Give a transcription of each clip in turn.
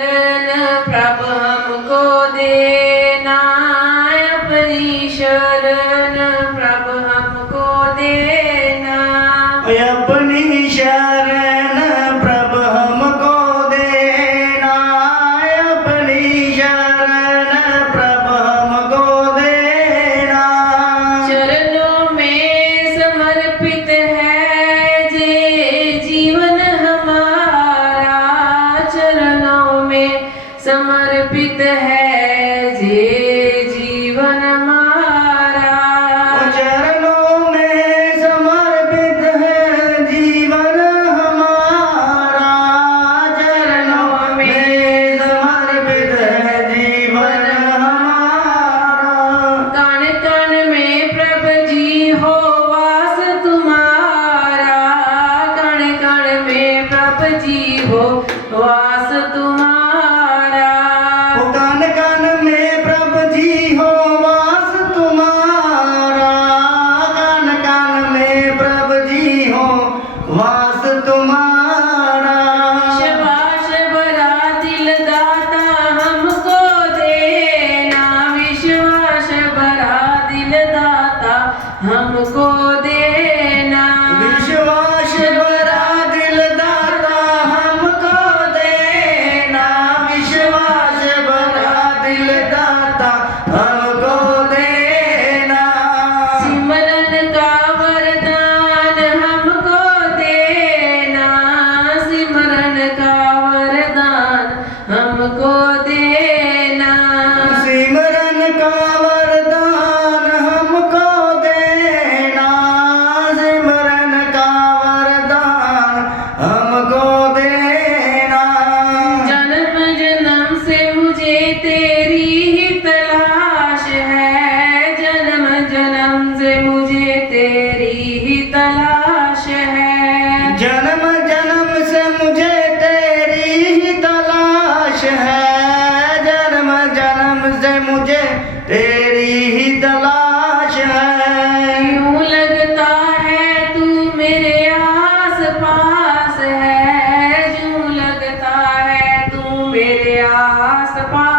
And a problem. जीवन मारा। चरणों में समर्पित है जीवन हमारा। चरणों में समर्पित है जीवन हमारा। तन में प्रभु जी हो वास तुम्हारा। कण में प्रभु जी हो वास हमको से मुझे, तेरी ही तलाश है। यूँ लगता है तू मेरे आस पास है। यूँ लगता है तू मेरे आस पास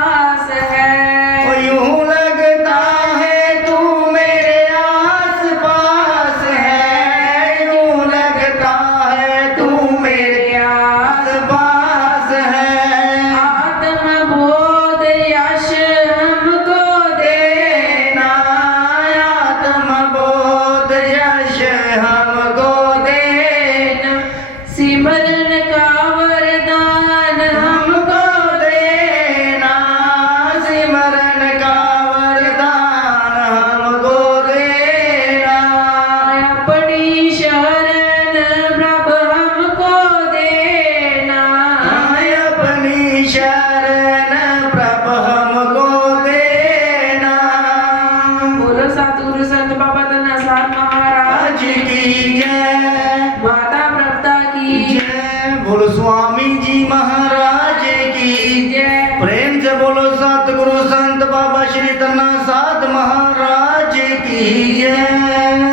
बोलो सतगुरु संत बाबा श्री तना सात महाराज की है।